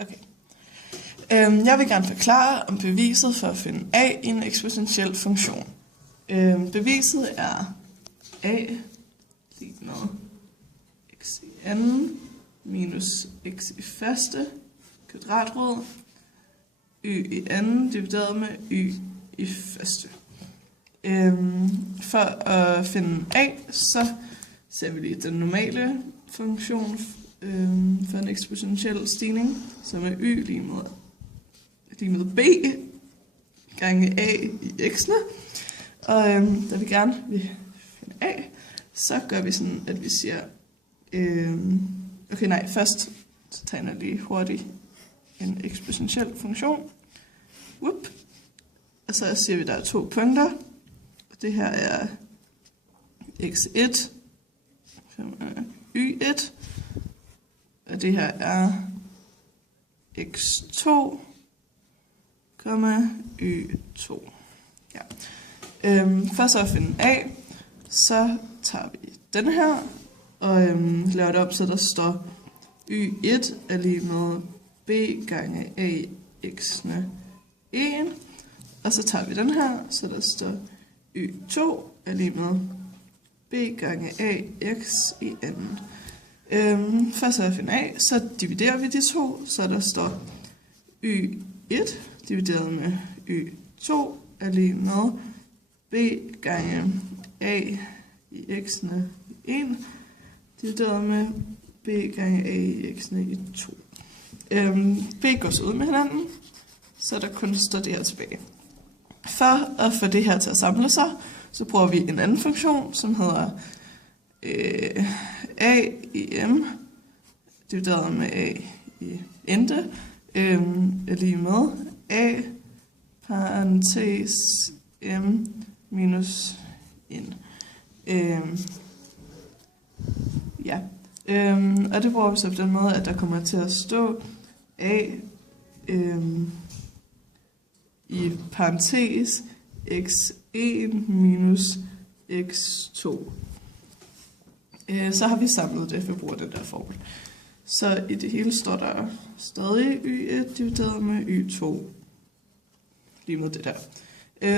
Okay. Jeg vil gerne forklare om beviset for at finde a i en eksponentiel funktion. Beviset er a lige med x i anden minus x i første kvadratrod y i anden divideret med y i første. For at finde a, så ser vi lige den normale funktion for en eksponentiel stigning, som er y lige med b gange a i x'ene. Og da vi gerne vil finde a, så gør vi sådan, at vi siger... først så tegner jeg lige hurtigt en eksponentiel funktion. Og så siger vi, at der er 2 punkter. Det her er x1, som er y1. Og det her er x2, y2. Ja. For så at finde a, så tager vi den her og laver det op, så der står y1 er lige med b gange a x'ene 1. Og så tager vi den her, så der står y2 er lige med b gange a x i anden. For så at finde a, så dividerer vi de to, så der står y1 divideret med y2 er lige med b gange a i x'ene i 1 divideret med b gange a i x'ene i 2. B går så ud med hinanden, så der kun står det her tilbage. For at få det her til at samle sig, så bruger vi en anden funktion, som hedder a i m divideret med a i ente er lige med a parentes m minus n. Og det bruger vi så på den måde, at der kommer til at stå a i parentes x1 minus x2. Så har vi samlet det, for at bruge den der formel. Så i det hele står der stadig y1 divideret med y2. Lige med det der.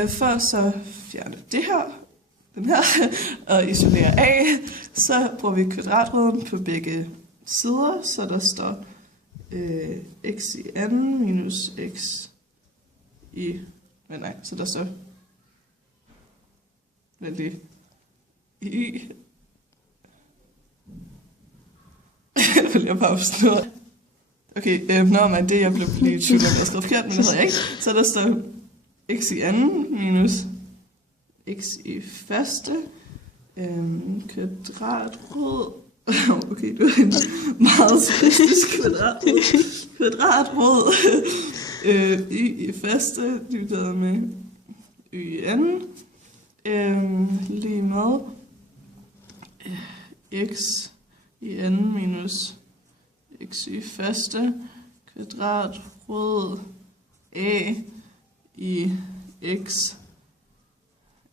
For så fjerne det her, den her, og isolere a, så bruger vi kvadratroden på begge sider, så der står x i anden minus x i... så der står... i y. Jeg vil lige pause noget. Okay, det jeg blev lige i tvivl om, jeg skrev forkert, men det havde jeg ikke. Så der står x i anden minus x i første kvadratrod. Okay, det var en meget specifisk kvadratrod. Y i første divideret med y i anden lige med x i anden minus x i første kvadratrod a i x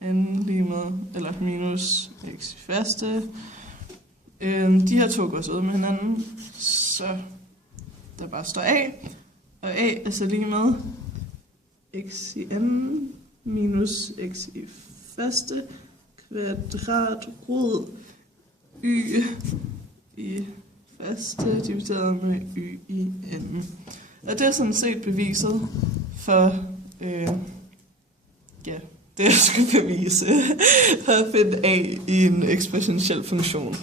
anden lige med, eller minus x i første. De her to går så ud med hinanden, så der bare står a, og a er så lige med x i anden minus x i første kvadratrod y i første divideret med y i anden. Og det er sådan set beviset for det jeg skal bevise for at finde a i en eksponentiel funktion.